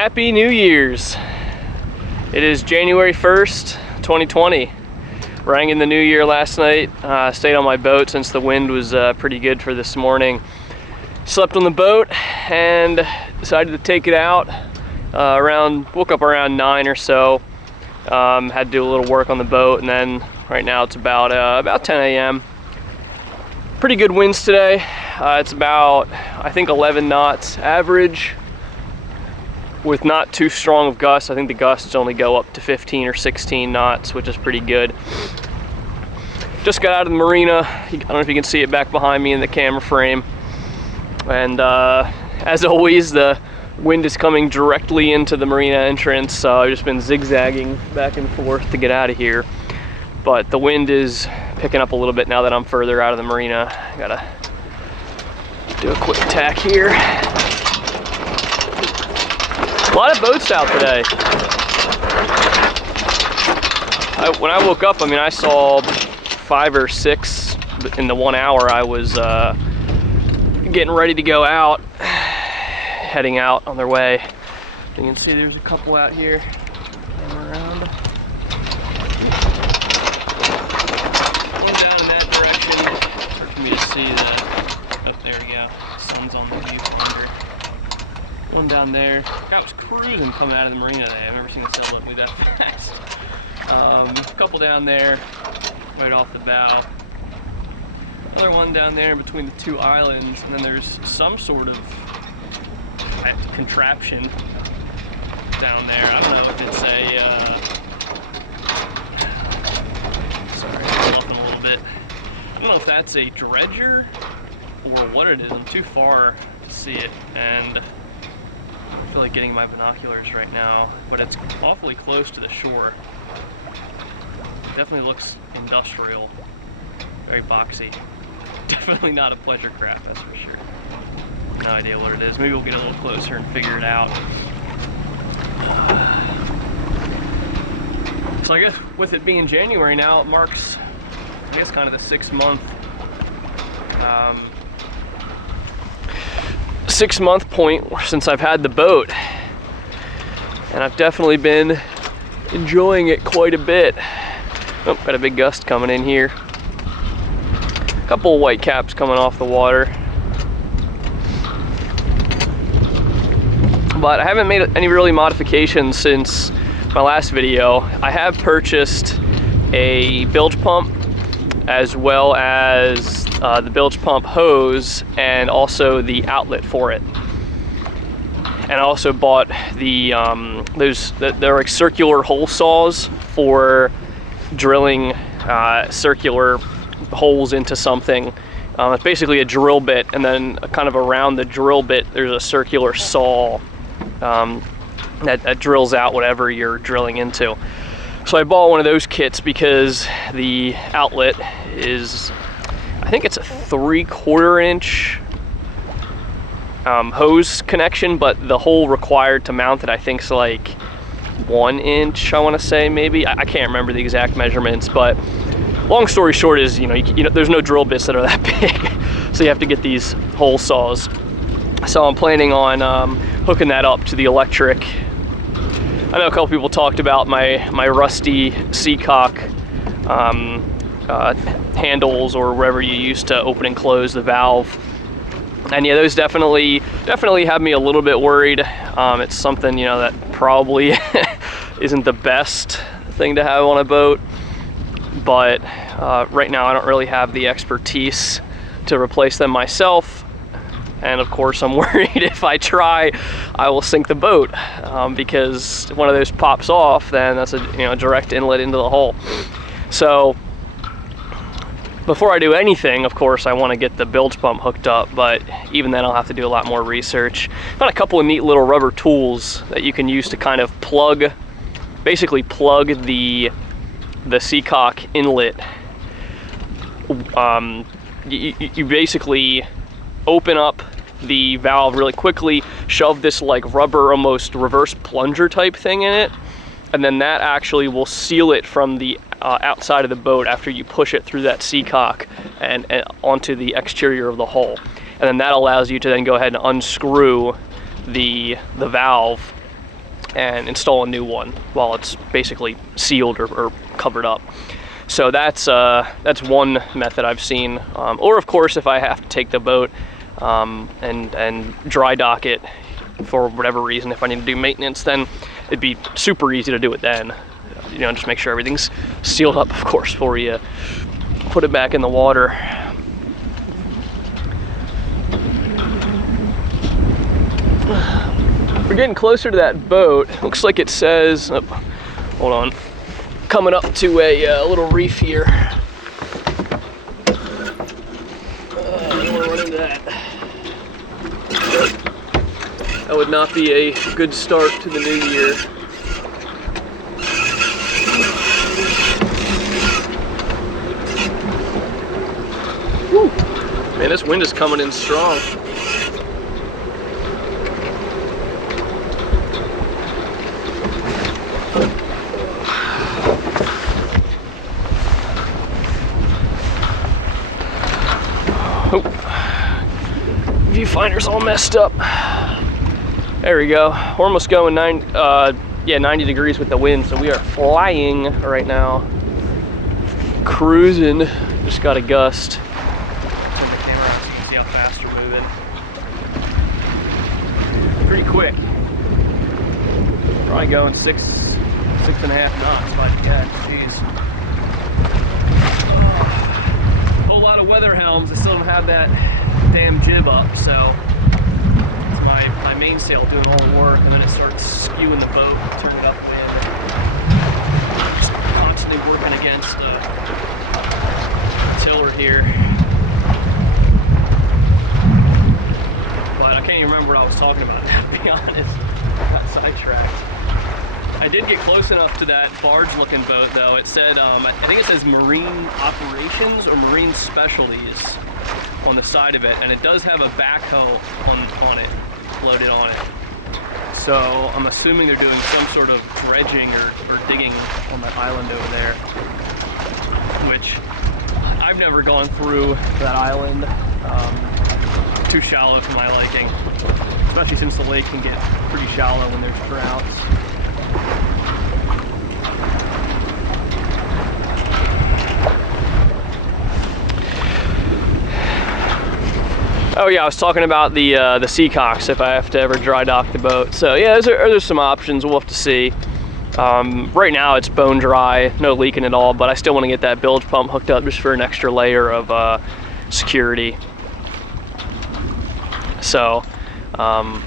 Happy New Year's. It is January 1st, 2020. Rang in the new year last night. Stayed on my boat since the wind was pretty good for this morning. Slept on the boat and decided to take it out. Woke up around 9 or so. Had to do a little work on the boat, and then right now it's about 10 a.m. Pretty good winds today. It's about, I think, 11 knots average, with not too strong of gusts. I think the gusts only go up to 15 or 16 knots, which is pretty good. Just got out of the marina. I don't know if you can see it back behind me in the camera frame. And as always, the wind is coming directly into the marina entrance, so I've just been zigzagging back and forth to get out of here. But the wind is picking up a little bit now that I'm further out of the marina. I gotta do a quick tack here. A lot of boats out today. When I woke up, I saw 5 or 6 in the 1 hour I was getting ready to go out, heading out on their way. You can see there's a couple out here around. One down in that direction. It's hard for me to see that. Oh, there we go. The sun's on the viewfinder. One down there. Guy was cruising coming out of the marina today. I've never seen a sailboat move that fast. A couple down there, right off the bow. Another one down there in between the two islands, and then there's some sort of contraption down there. I don't know if it's sorry, I'm muffing a little bit. I don't know if that's a dredger or what it is. I'm too far to see it, and I feel like getting my binoculars right now, but it's awfully close to the shore. It definitely looks industrial, very boxy. Definitely not a pleasure craft, that's for sure. No idea what it is. Maybe we'll get a little closer and figure it out. So I guess with it being January now, it marks, I guess, kind of the 6-month point since I've had the boat, and I've definitely been enjoying it quite a bit. Oh, got a big gust coming in here. A couple of white caps coming off the water. But I haven't made any really modifications since my last video. I have purchased a bilge pump, as well as the bilge pump hose, and also the outlet for it. And I also bought the they're like circular hole saws for drilling circular holes into something. It's basically a drill bit, and then kind of around the drill bit there's a circular saw that drills out whatever you're drilling into. So I bought one of those kits because the outlet is, I think it's a 3/4 inch hose connection, but the hole required to mount it, I think, is like 1 inch, I want to say, maybe. I can't remember the exact measurements, but long story short is, you know, there's no drill bits that are that big, so you have to get these hole saws. So I'm planning on hooking that up to the electric. I know a couple people talked about my rusty Seacock handles, or wherever you use to open and close the valve. And yeah, those definitely have me a little bit worried. It's something, you know, that probably isn't the best thing to have on a boat. But right now I don't really have the expertise to replace them myself. And of course I'm worried if I try, I will sink the boat, because if one of those pops off, then that's a direct inlet into the hull. So before I do anything, of course, I want to get the bilge pump hooked up, but even then I'll have to do a lot more research. Found a couple of neat little rubber tools that you can use to kind of basically plug the Seacock inlet. You basically open up the valve really quickly, shove this like rubber, almost reverse plunger type thing in it, and then that actually will seal it from the outside of the boat after you push it through that Seacock and onto the exterior of the hull. And then that allows you to then go ahead and unscrew the valve and install a new one while it's basically sealed or covered up. So that's one method I've seen. Or of course, if I have to take the boat and dry dock it for whatever reason, if I need to do maintenance, then it'd be super easy to do it then. You know, just make sure everything's sealed up, of course, before you put it back in the water. We're getting closer to that boat. Looks like it says, oh, hold on, coming up to a little reef here. I don't want to run into that. That would not be a good start to the new year. Whew. Man, this wind is coming in strong. Oh, viewfinder's all messed up. There we go. We're almost going 90 degrees with the wind, so we are flying right now. Cruising. Just got a gust. Turn the camera out so you can see how fast we're moving. Pretty quick. Probably going 6.5 knots by the cat. Jeez. Whole lot of weather helms. I still don't have that damn jib up, so it's my mainsail doing all the work, and then it starts skewing the boat, turn it upwind. Just constantly working against the tiller here. But I can't even remember what I was talking about, to be honest. I got sidetracked. I did get close enough to that barge-looking boat, though. It said, I think it says Marine Operations or Marine Specialties on the side of it, and it does have a backhoe on it, loaded on it. So I'm assuming they're doing some sort of dredging or digging on that island over there, which I've never gone through that island. Too shallow for my liking, especially since the lake can get pretty shallow when there's droughts. Oh yeah, I was talking about the seacocks if I have to ever dry dock the boat. So yeah, there's some options. We'll have to see. Right now it's bone dry, no leaking at all, but I still want to get that bilge pump hooked up just for an extra layer of security. So I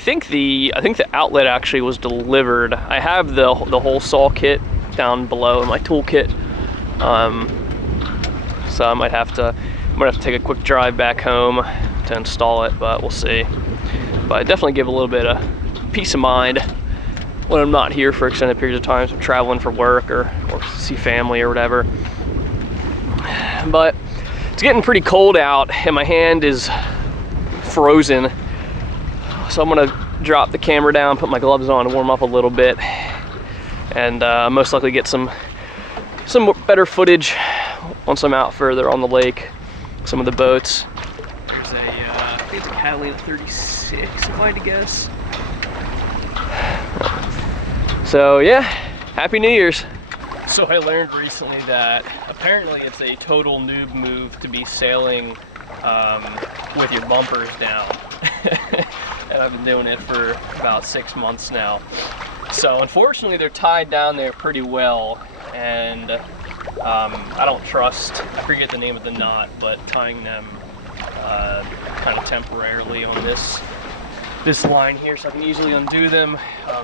think the outlet actually was delivered. I have the whole saw kit down below in my toolkit. So I might have to take a quick drive back home to install it, but we'll see. But definitely give a little bit of peace of mind when I'm not here for extended periods of time, so I'm traveling for work or see family or whatever. But it's getting pretty cold out and my hand is frozen. So I'm gonna drop the camera down, put my gloves on, and warm up a little bit, and most likely get some better footage once I'm out further on the lake. Some of the boats. There's I think it's a Catalina 36, if I had to guess. So yeah, Happy New Year's. So I learned recently that apparently it's a total noob move to be sailing with your bumpers down. And I've been doing it for about 6 months now. So unfortunately they're tied down there pretty well, and I don't trust, I forget the name of the knot, but tying them kind of temporarily on this line here, so I can easily undo them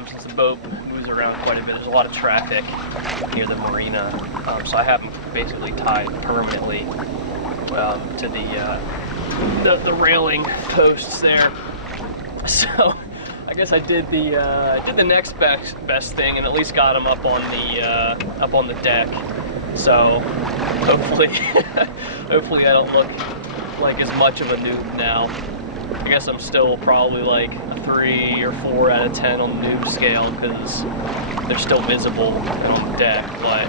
since the boat moves around quite a bit. There's a lot of traffic near the marina, so I have them basically tied permanently to the railing posts there. So I guess I did the next best thing and at least got them up on the deck. So hopefully hopefully I don't look like as much of a noob now. I guess I'm still probably like a 3 or 4 out of 10 on the noob scale because they're still visible and on the deck, but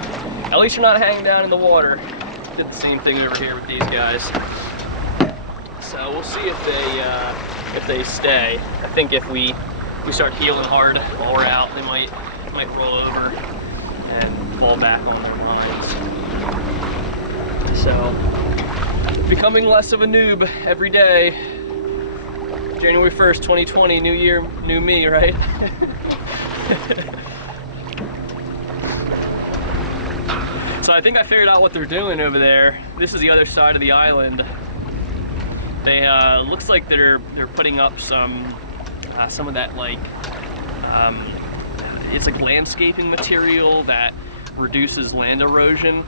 at least you're not hanging down in the water. Did the same thing over here with these guys. So we'll see if they stay. I think if we we start heeling hard while we're out, they might roll over and fall back on their lines. So, becoming less of a noob every day. January 1st, 2020, new year, new me, right? So I think I figured out what they're doing over there. This is the other side of the island. They looks like they're putting up some of that like it's like landscaping material that reduces land erosion.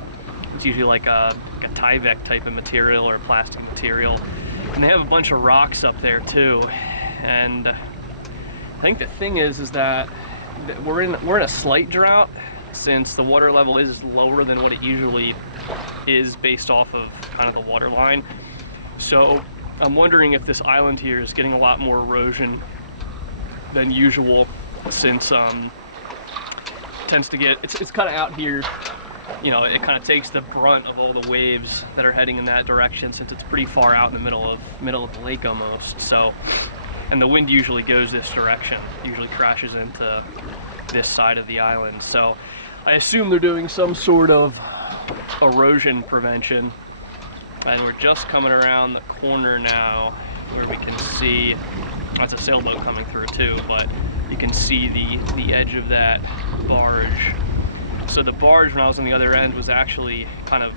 It's usually like a Tyvek type of material or a plastic material, and they have a bunch of rocks up there too. And I think the thing is that we're in a slight drought, since the water level is lower than what it usually is based off of kind of the water line. So I'm wondering if this island here is getting a lot more erosion than usual, since tends to get, it's kind of out here, you know, it kind of takes the brunt of all the waves that are heading in that direction, since it's pretty far out in the middle of the lake almost. So, and the wind usually goes this direction, usually crashes into this side of the island. So I assume they're doing some sort of erosion prevention. And we're just coming around the corner now where we can see, that's a sailboat coming through too, but you can see the edge of that barge. So the barge, when I was on the other end, was actually kind of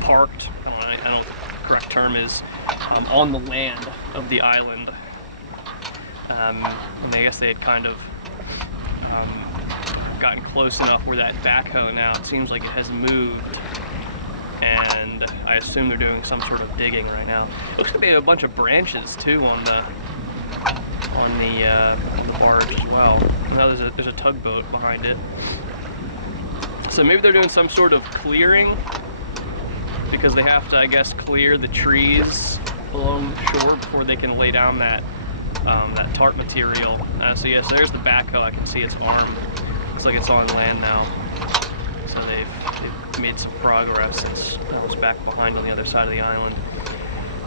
parked, I don't know what the correct term is, on the land of the island. And I guess they had kind of gotten close enough where that backhoe now, it seems like it has moved, and I assume they're doing some sort of digging right now. Looks like they have a bunch of branches too on the barge as well. Now there's a tugboat behind it. So maybe they're doing some sort of clearing, because they have to, I guess, clear the trees along shore before they can lay down that tarp material. So yes, there's the backhoe. I can see its arm. Looks like it's on land now. So they've made some progress since I was back behind on the other side of the island.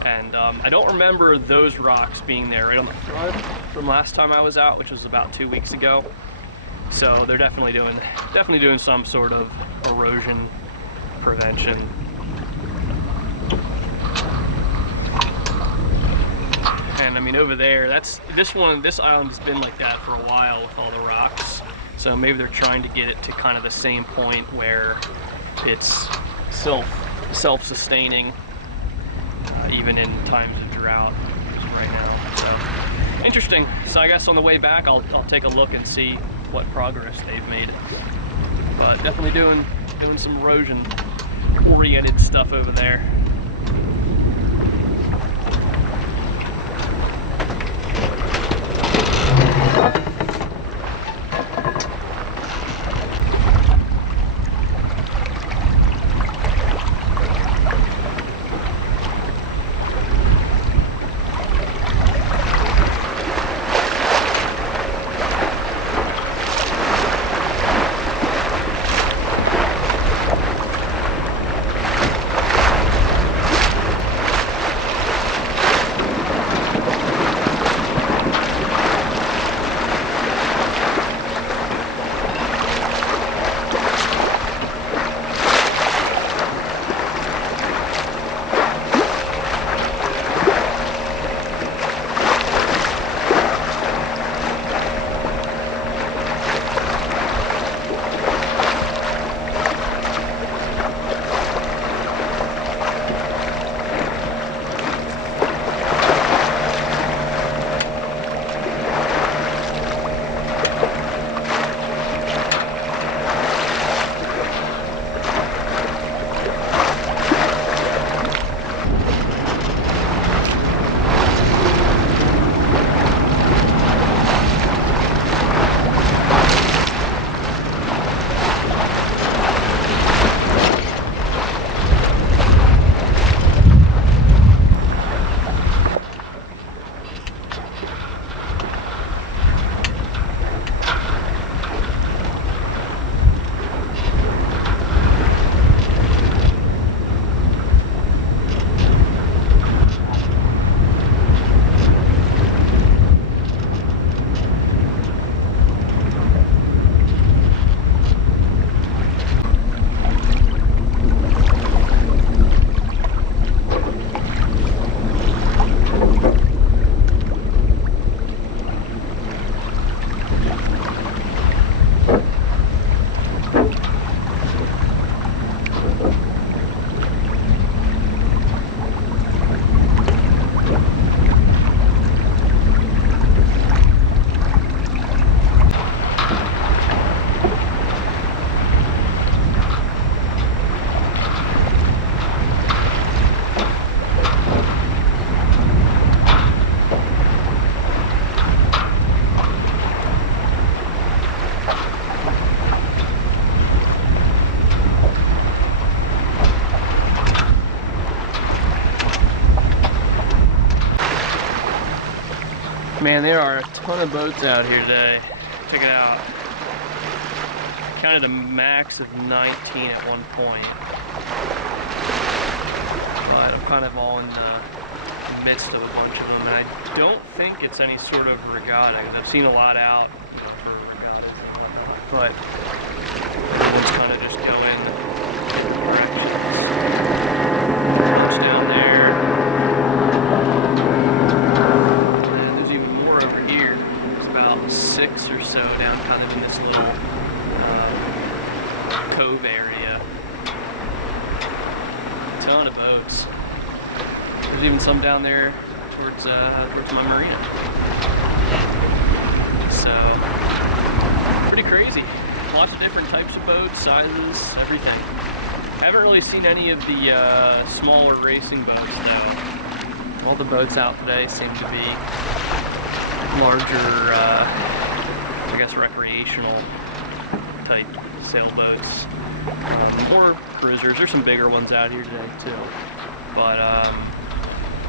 And I don't remember those rocks being there right on the front from last time I was out, which was about 2 weeks ago. So they're definitely doing some sort of erosion prevention. And I mean, over there, this island has been like that for a while with all the rocks. So maybe they're trying to get it to kind of the same point where it's self-sustaining, even in times of drought right now. So interesting. So I guess on the way back, I'll take a look and see what progress they've made. But definitely doing some erosion-oriented stuff over there. Man, there are a ton of boats out here today. Check it out. Counted a max of 19 at one point. But I'm kind of all in the midst of a bunch of them. And I don't think it's any sort of regatta, because I've seen a lot out for regattas. But everyone's kind of just going directions. There's down there. And there's even more over here. There's about 6 or so down kind of in this little cove area. A ton of boats. There's even some down there towards my marina. So pretty crazy. Lots of different types of boats, sizes, everything. I haven't really seen any of the smaller racing boats though. All the boats out today seem to be larger, I guess recreational type sailboats, or cruisers. There's some bigger ones out here today too, but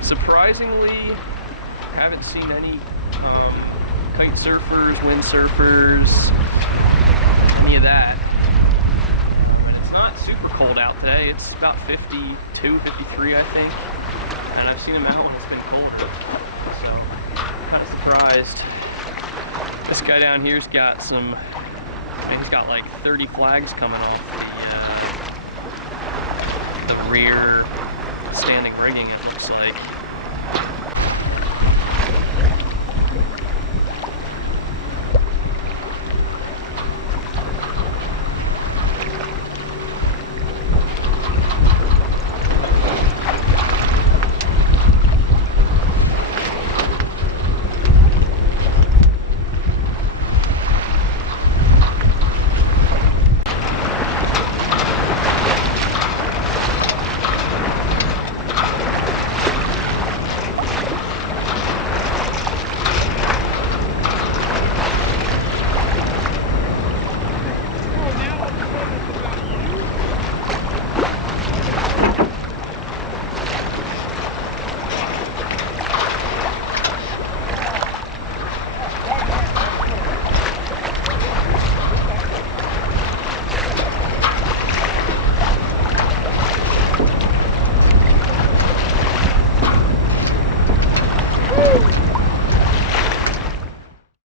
surprisingly haven't seen any kite surfers, windsurfers, any of that. But it's not super cold out today. It's about 52, 53 I think, and I've seen them out when it's been cold, so I'm kind of surprised. This guy down here's got some, he's got like 30 flags coming off the rear standing rigging, it looks like.